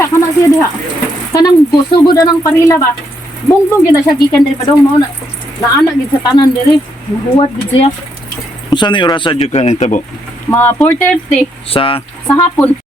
diha kana siya diha. Kanang gusugod anang parila ba. Bongbong gina siya gikan diri padong mo na. Naanak gid sa tanan diri. Nahuwat gid siya. Unsa ni orasa jud kang hitabo? Mga 4:30 Sa sa hapon.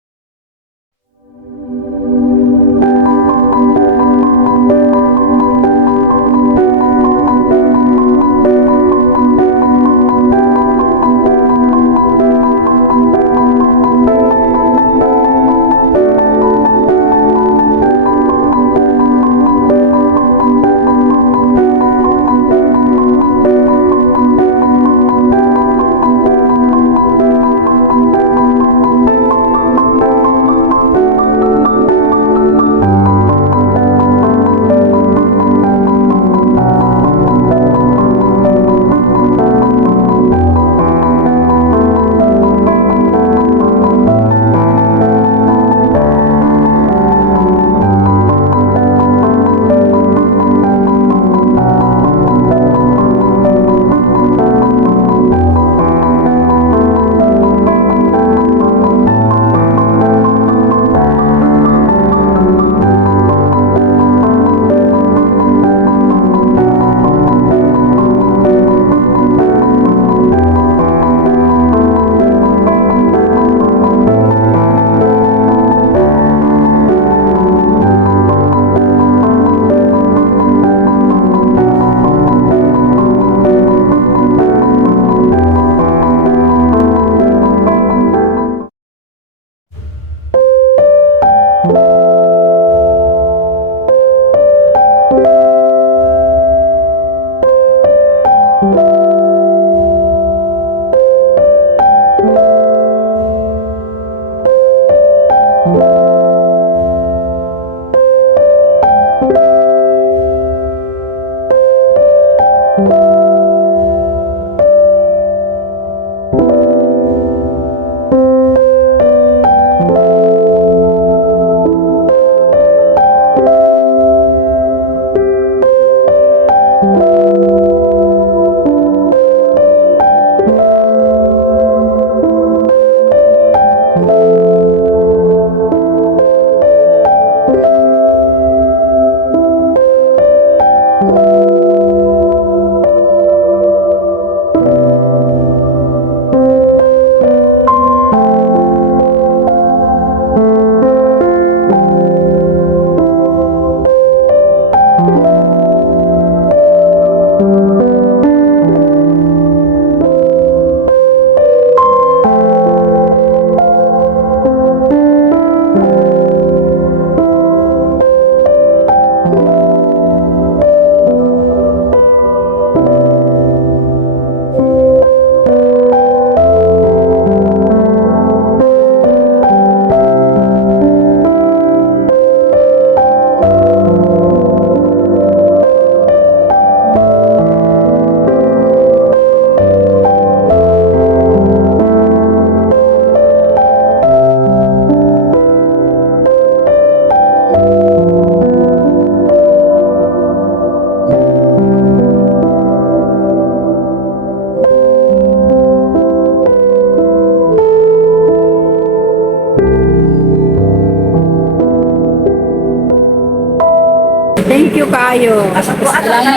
Thank you kayo.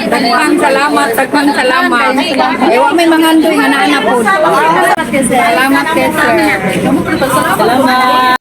Daghang salamat, daghang salamat. Ewa may mga andoy nga naana po. Salamat kay sir. Salamat.